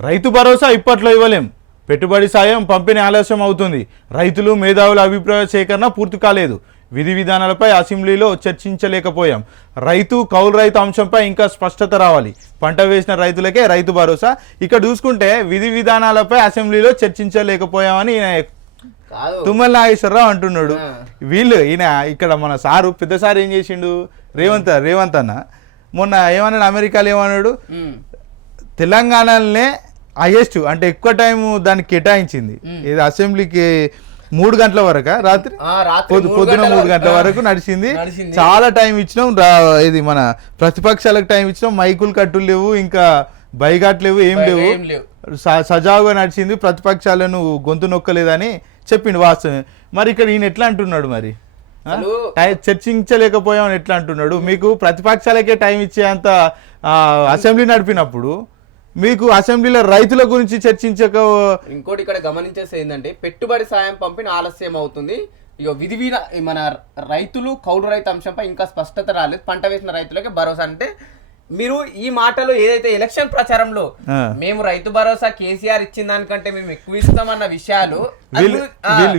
రైతు భరోసా ఇప్పట్లో ఇవ్వలేం. పెట్టుబడి సాయం పంపిణీ ఆలస్యం అవుతుంది. రైతులు మేధావుల అభిప్రాయ సేకరణ పూర్తి కాలేదు. విధి విధానాలపై అసెంబ్లీలో చర్చించలేకపోయాం. రైతు కౌలు రైతు అంశంపై ఇంకా స్పష్టత రావాలి. పంట వేసిన రైతులకే రైతు భరోసా. ఇక్కడ చూసుకుంటే విధి విధానాలపై అసెంబ్లీలో చర్చించలేకపోయామని ఈయన తుమ్మల నాగేశ్వరరావు అంటున్నాడు. వీళ్ళు ఈయన ఇక్కడ మన సారు పెద్ద సార్ ఏం చేసిండు? రేవంత్ రేవంత్ అన్న. మొన్న ఏమన్నాడు? అమెరికాలో ఏమన్నాడు. తెలంగాణలోనే హైయెస్ట్ అంటే ఎక్కువ టైం దానికి కేటాయించింది. ఇది అసెంబ్లీకి మూడు గంటల వరకు? రాత్రి? పొద్దున మూడు గంటల వరకు. నడిచింది. చాలా టైం ఇచ్చినాం. రా- ఇది మన ప్రతిపక్షాలకు టైం ఇచ్చినాం. మైకులు కట్టులు లేవు ఇంకా బైగాట్ లేవు ఏం లేవు. సజావుగా నడిచింది. ప్రతిపక్షాలను గొంతు నొక్కలేదని చెప్పిండు వాస్తవం. మరి ఇక్కడ ఈయన ఎట్లా అంటున్నాడు మరి? చర్చించలేకపోయామని ఎట్లా అంటున్నాడు? మీకు ప్రతిపక్షాలకే టైం ఇచ్చేంత అసెంబ్లీ నడిపినప్పుడు మీకు అసెంబ్లీలో రైతుల గురించి చర్చించక ఇంకోటి ఇక్కడ గమనించేసి ఏంటంటే పెట్టుబడి సాయం పంపిణీ ఆలస్యం అవుతుంది. ఇక విధి మన రైతులు కౌలు రైతు అంశంపై ఇంకా స్పష్టత రాలేదు. పంట వేసిన రైతులకి భరోసా అంటే మీరు ఈ మాటలు ఏదైతే ఎలక్షన్ ప్రచారంలో. మేము రైతు భరోసా కేసీఆర్ ఇచ్చిన దానికంటే మేము ఎక్కువ ఇస్తామన్న విషయాలు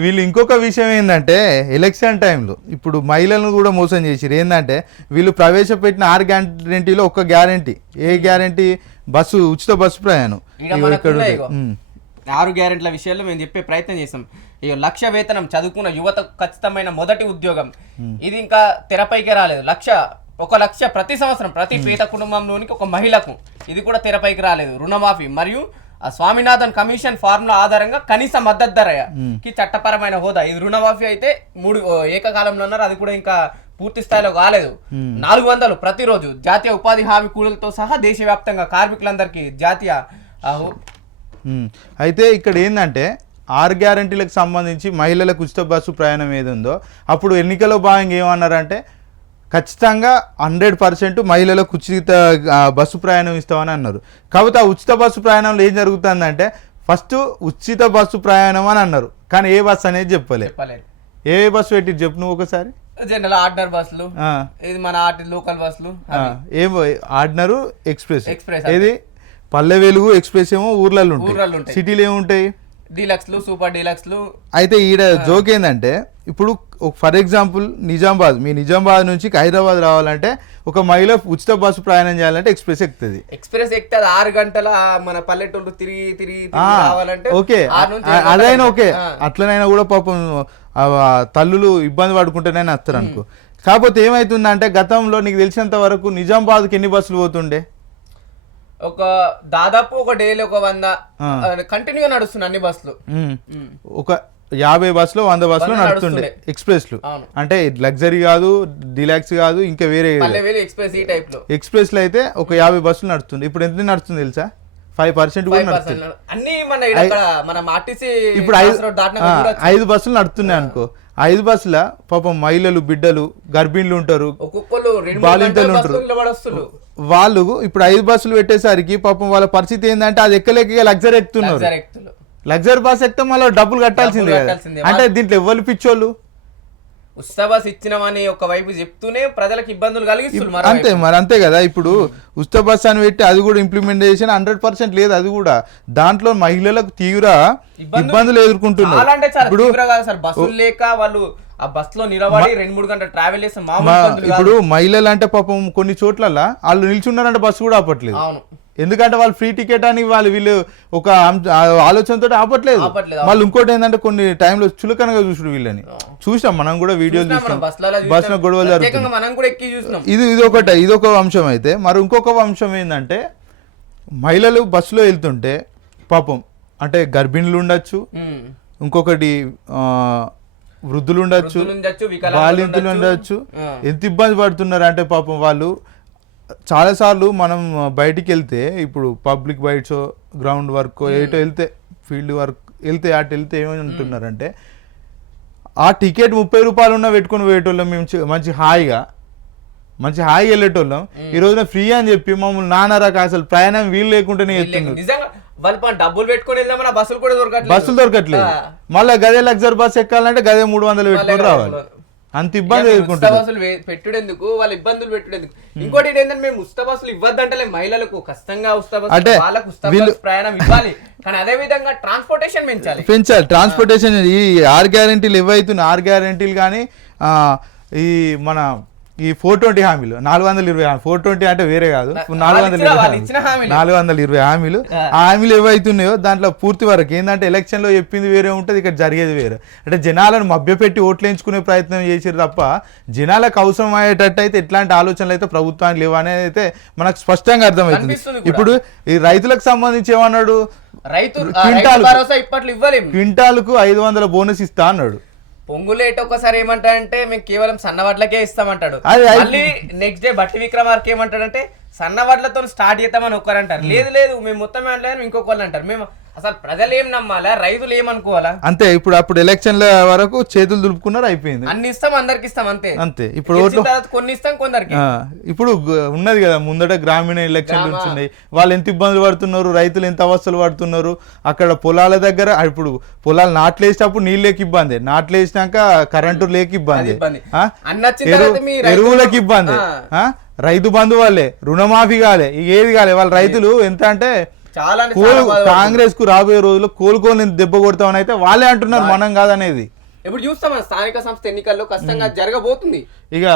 వీళ్ళు ఇంకొక విషయం ఏంటంటే ఎలక్షన్ టైంలో ఇప్పుడు మహిళలను కూడా మోసం చేసిరు ఏంటంటే వీళ్ళు ప్రవేశపెట్టిన ఆరు గ్యారంటీలో ఒక్క గ్యారంటీ. ఏ గ్యారంటీ? బస్సు ఉచిత బస్సు ప్రయాణం. ఇక్కడ. ఆరు గ్యారెంట్ల విషయాల్లో మేము చెప్పే ప్రయత్నం చేసాం ఇక లక్ష వేతనం చదువుకున్న యువతకు ఖచ్చితమైన మొదటి ఉద్యోగం. ఇది ఇంకా తెరపైకి రాలేదు. లక్ష ఒక లక్ష ప్రతి సంవత్సరం ప్రతి పేద కుటుంబంలోనికి ఒక మహిళకు ఇది కూడా తెరపైకి రాలేదు. రుణమాఫీ. మరియు ఆ స్వామినాథన్ కమిషన్ ఫార్ములా ఆధారంగా కనీస మద్దతు ధర కి చట్టపరమైన హోదా. ఇది రుణమాఫీ అయితే మూడు ఏకకాలంలో ఉన్నారు. అది కూడా ఇంకా పూర్తి స్థాయిలో కాలేదు. నాలుగు వందలు ప్రతిరోజు జాతీయ ఉపాధి హామీ కూలీలతో సహా దేశవ్యాప్తంగా కార్మికులందరికీ జాతీయ. అయితే ఇక్కడ ఏంటంటే ఆరు గ్యారంటీలకు సంబంధించి మహిళలకు ఉచిత బస్సు ప్రయాణం ఏది ఉందో అప్పుడు ఎన్నికల్లో భాగంగా ఏమన్నారంటే ఖచ్చితంగా హండ్రెడ్ పర్సెంట్ మహిళలకు ఉచిత బస్సు ప్రయాణం ఇస్తామని అన్నారు. కాబట్టి ఆ ఉచిత బస్సు ప్రయాణంలో ఏం జరుగుతుందంటే ఫస్ట్ ఉచిత బస్సు ప్రయాణం అని అన్నారు. కానీ ఏ బస్సు అనేది చెప్పలే చెప్పలేదు. ఏ బస్సు పెట్టి చెప్పు నువ్వు ఒకసారి. జనరల్ ఆర్డినర్ బస్సులు ఇది మన ఆర్టి లోకల్ బస్సులు ఏం ఆర్డినరు ఎక్స్ప్రెస్. ఎక్స్ప్రెస్ ఏది? పల్లె వెలుగు ఎక్స్ప్రెస్ ఏమో ఊర్లలో ఉంటాయి. సిటీలు ఏముంటాయి? డీలక్స్లు సూపర్ డీలక్స్లు. అయితే ఈడ జోక్ ఏంటంటే ఇప్పుడు ఫర్ ఎగ్జాంపుల్ నిజామాబాద్ మీ నిజామాబాద్ నుంచి హైదరాబాద్ రావాలంటే ఒక మహిళ ఉచిత బస్సు ప్రయాణం చేయాలంటే ఎక్స్ప్రెస్ ఎక్కుతుంది. ఎక్స్ప్రెస్ ఎక్కితే అది ఆరు గంటల మన పల్లెటూళ్ళు తిరిగి తిరిగి రావాలంటే ఓకే. అదైనా. ఓకే. అట్లనైనా కూడా పాపం తల్లులు ఇబ్బంది పడుకుంటేనే వస్తారు అనుకో కాకపోతే ఏమైతుందంటే గతంలో నీకు తెలిసినంత వరకు నిజామాబాద్కి ఎన్ని బస్సులు పోతుండే ఒక దాదాపు ఒక డైలీ ఒక వంద. కంటిన్యూ నడుస్తున్నాయి అన్ని బస్సులు. ఒక యాభై బస్సులు వంద బస్సులు నడుస్తుండే. ఎక్స్ప్రెస్లు. అంటే లగ్జరీ కాదు డిలాక్స్ కాదు ఇంకా వేరే ఎక్స్ప్రెస్ ఈ టైప్లో ఎక్స్ప్రెస్లో అయితే ఒక యాభై బస్సులు నడుస్తుంది ఇప్పుడు ఎంత నడుస్తుంది తెలుసా ఫైవ్ పర్సెంట్ కూడా నడుస్తుంది అన్ని మన ఆర్టీసీ ఇప్పుడు ఐదు బస్సులు నడుస్తున్నాయి అనుకో. ఐదు బస్సుల పాపం మహిళలు బిడ్డలు గర్భిణులు ఉంటారు. బాలింతలు ఉంటారు. వాళ్ళు ఇప్పుడు ఐదు బస్సులు పెట్టేసరికి పాపం వాళ్ళ పరిస్థితి ఏంటంటే అది ఎక్కలేక లగ్జరీ ఎక్కుతున్నారు. లగ్జరీ బస్ ఎక్కితే మళ్ళీ డబ్బులు కట్టాల్సిందే. అంటే దీంట్లో ఎవ్వరు పిచ్చోళ్ళు? ఉచిత బస్ ఇచ్చినామని ఒక వైపు చెప్తూనే ప్రజలకు ఇబ్బందులు కలిగిస్తున్నారు అంతే మరి అంతే కదా. ఇప్పుడు ఉచిత బస్ అని పెట్టి అది కూడా ఇంప్లిమెంటేషన్ హండ్రెడ్ పర్సెంట్ లేదు అది కూడా. దాంట్లో మహిళలకు తీవ్ర ఇబ్బందులు- ఎదుర్కొంటున్నారు. ఇప్పుడు తీవ్ర కాదు సార్ బస్సులు లేక వాళ్ళు ఆ బస్లో నిలబడి రెండు మూడు గంటలు ట్రావెల్ చేస్తే. ఇప్పుడు మహిళలు అంటే పాపం కొన్ని చోట్లల్లా వాళ్ళు నిల్చున్నారంటే బస్సు కూడా ఆపట్లేదు. అవును. ఎందుకంటే వాళ్ళు ఫ్రీ టికెట్ అని వాళ్ళు వీళ్ళు ఒక ఆలోచనతో ఆపట్లేదు. వాళ్ళు ఇంకోటి ఏంటంటే కొన్ని టైంలో చులకనగా చూసుడు వీళ్ళని. చూసాం మనం కూడా వీడియోలు చూసాం బస్సులలో బస్ చూసినాం. గొడవలు జరుగుతుంది ఇది ఇది ఒకటి ఇది ఒక అంశం అయితే. మరి ఇంకొక అంశం ఏంటంటే మహిళలు బస్సులో వెళ్తుంటే పాపం అంటే గర్భిణులు ఉండొచ్చు. ఇంకొకటి ఆ, వృద్ధులు ఉండొచ్చు బాలింతులు ఉండొచ్చు. ఎంత ఇబ్బంది పడుతున్నారు అంటే పాపం వాళ్ళు చాలాసార్లు మనం బయటికి వెళ్తే ఇప్పుడు పబ్లిక్ బైట్స్ గ్రౌండ్ వర్క్ ఏటో వెళ్తే ఫీల్డ్ వర్క్ వెళ్తే అటు వెళ్తే ఏమని అంటున్నారంటే ఆ టికెట్ ముప్పై రూపాయలు ఉన్న పెట్టుకుని పోయేటోళ్ళం మేము మంచి హాయిగా. మంచి హాయిగా వెళ్ళేటోళ్ళం. ఈ రోజున ఫ్రీ అని చెప్పి మమ్మల్ని నాన్నరాక అసలు ప్రయాణం వీలు లేకుండానే మన డబ్బులు పెట్టుకొని బస్సులు కూడా దొరకట్లేదు. బస్సులు దొరకట్లేదు. ఆ. మళ్ళీ గదే లగ్జరీ బస్ ఎక్కాలంటే గదే మూడు వందలు పెట్టుకొని రావాలి. అంత ఇబ్బంది ముస్తాబాసులు వే- పెట్టుడెందుకు? వాళ్ళ ఇబ్బందులు పెట్టుడెందుకు? ఇంకోటి ఏంటంటే మేము ఉస్తాబాసులు ఇవ్వద్దంటలే మహిళలకు. ఖచ్చితంగా ఉస్తాబాసు అంటే వాళ్ళకు వీళ్ళు- ప్రయాణం ఇవ్వాలి. కానీ అదే విధంగా ట్రాన్స్పోర్టేషన్ పెంచాలి. పెంచాలి. ట్రాన్స్పోర్టేషన్ ఈ ఆరు గ్యారంటీలు ఏవైతున్నాయి ఆరు గ్యారంటీలు కానీ ఈ మన ఈ ఫోర్ ట్వంటీ హామీలు. నాలుగు వందల ఇరవై ఫోర్ ట్వంటీ అంటే వేరే కాదు. నాలుగు వందల ఇరవై. నాలుగు వందల ఇరవై హామీలు. ఆ. హామీలు ఏవైతున్నాయో దాంట్లో పూర్తి వరకు ఏంటంటే ఎలక్షన్లో చెప్పింది వేరే ఉంటుంది ఇక్కడ జరిగేది వేరే. అంటే జనాలను మభ్యపెట్టి ఓట్లు వేయించుకునే ప్రయత్నం చేసారు తప్ప జనాలకు అవసరం అయ్యేటట్టు అయితే ఎట్లాంటి ఆలోచనలు అయితే ప్రభుత్వానికి లేవు అనేది అయితే మనకు స్పష్టంగా అర్థమవుతుంది. ఇప్పుడు ఈ రైతులకు సంబంధించి ఏమన్నాడు? రైతు క్వింటాల్. క్వింటాల్కు ఐదు వందల బోనస్ ఇస్తా అన్నాడు. పొంగులేట ఒకసారి ఏమంటాడంటే మేము కేవలం సన్నవడ్లకే ఇస్తామంటాడు. అది అయి- మళ్ళీ నెక్స్ట్ డే బట్టి విక్రమార్క ఏమంటాడంటే సన్నవడ్లతో స్టార్ట్ చేద్దామని ఒక్కరంటారు. లేదు లేదు మేము మొత్తం అనలేదు ఇంకొక వాళ్ళు అంటారు. మేము అసలు ప్రజలు ఏం నమ్మాలా? రైతులు ఏమనుకోవాలా అంతే ఇప్పుడు అప్పుడు ఎలక్షన్ల వరకు చేతులు దులుపుకున్నారు అయిపోయింది. అన్ని ఇస్తాం అందరికి ఇస్తాం అంతే. అంతే ఇప్పుడు ఓట్లు కొన్ని ఇస్తాం కొందరికి. ఇప్పుడు ఉన్నది కదా ముందట గ్రామీణ ఎలక్షన్లు ఉన్నాయి. వాళ్ళు ఎంత ఇబ్బందులు పడుతున్నారు రైతులు ఎంత అవస్థలు పడుతున్నారు అక్కడ పొలాల దగ్గర ఇప్పుడు పొలాలు నాట్లు వేసేటప్పుడు నీళ్ళు లేక ఇబ్బంది. నాట్లు వేసినాక కరెంటు లేక ఇబ్బంది. ఎరువులకు ఇబ్బంది? రైతు బంధు వాళ్ళే రుణమాఫీ కాలే ఏది కాలే. వాళ్ళ రైతులు ఎంత అంటే కాంగ్రెస్కు రాబోయే రోజుల్లో కోలుకోని దెబ్బ కొడతామని అయితే వాళ్ళే అంటున్నారు మనం కాదనేది ఇప్పుడు చూస్తాం స్థానిక సంస్థ ఎన్నికల్లో ఖచ్చితంగా జరగబోతుంది. ఇక